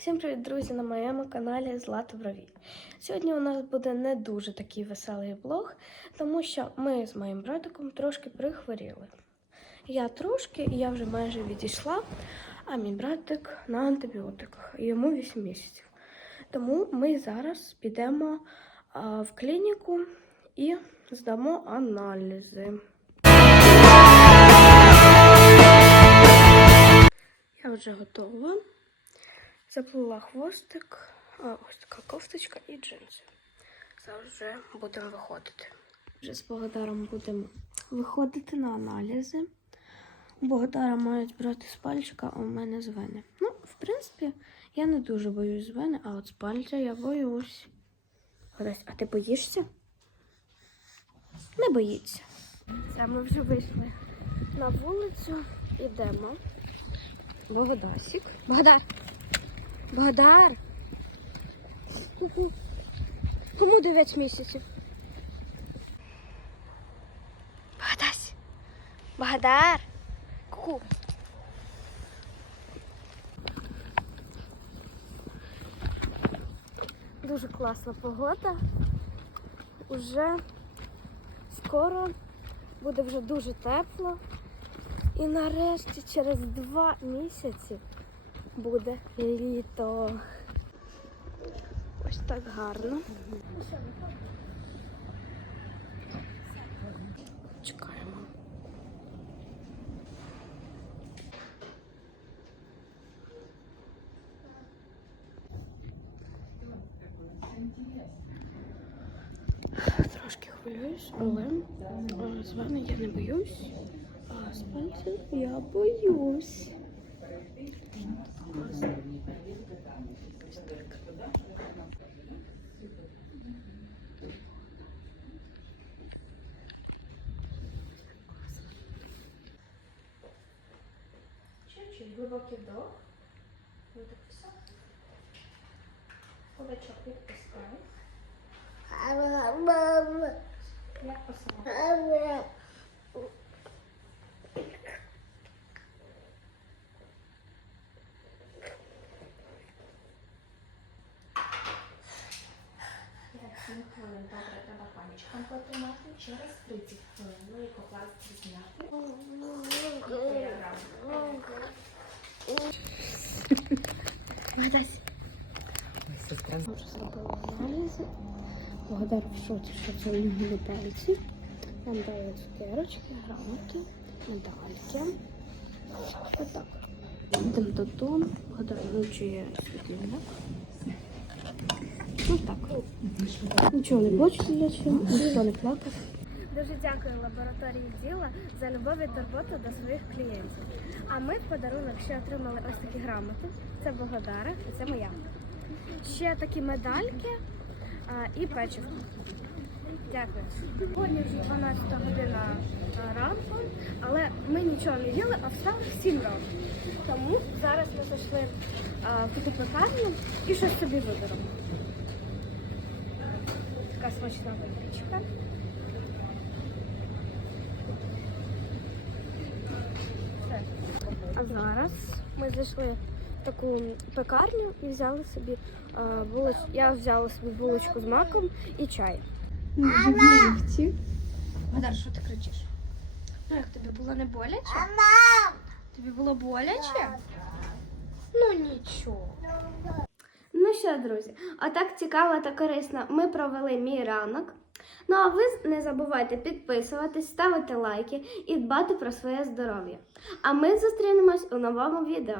Всім привіт, друзі, на моєму каналі Злата Брові. Сьогодні у нас буде не дуже такий веселий влог, тому що ми з моїм братиком трошки прихворіли. Я трошки, і я вже майже відійшла, а мій братик на антибіотиках, йому 8 місяців. Тому ми зараз підемо а, в клініку і здамо аналізи. Я вже готова. Заплила хвостик, ось така кофточка і джинси. Зараз вже будемо виходити. Вже з Богодаром будемо виходити на аналізи. Богдара мають брати з пальчика, а у мене з вени. Ну, в принципі, я не дуже боюсь з вени, а от з пальця я боюсь. Гадась, а ти боїшся? Не боїться. Це ми вже вийшли на вулицю, ідемо. Богодасік. Богдар! Богдар. Кому 9 місяців? Богдась. Богдар. Ку. Дуже класна погода. Уже скоро буде вже дуже тепло. І нарешті через два місяці буде літо. Ось так гарно. Чекаємо. Трошки хвилююсь, але е, з вами я не боюсь, а з пальцем я боюсь. Чуть-чуть глубокий вдох. Вот так все. Кулачок отпускай. Я посмотрю. 7 хвилин. Добре, треба пальчиком потримати. Через 30 хвилин великопластик. І програма. Можу зробила аналізи. Благодарю в шоці, що це любили пальці. Нам дали цукерочки, грамоти, медальки. Отак. Йдемо додому. Благодарю, що є. Ну так. Нічого не хочеться для чого, ніхто не плакав. Дуже дякую лабораторії діла за любов і турботу до своїх клієнтів. А ми в подарунок ще отримали ось такі грамоти. Це Богодара і це моя. Ще такі медальки а, і печивко. Дякую. Сьогодні вже 12 година ранку, але ми нічого не їли, а встали в 7 років. Тому зараз ми зайшли в таку пекарню і щось собі виберемо. Така смачна випічка. А зараз ми зайшли в таку пекарню і взяли собі а, булоч... Я взяла собі булочку з маком і чай. Гадар, що ти кричиш? Ну як тобі було не боляче? Тобі було боляче? Ну нічого. Що, друзі, отак цікаво та корисно ми провели мій ранок. Ну а ви не забувайте підписуватись, ставити лайки і дбати про своє здоров'я. А ми зустрінемось у новому відео.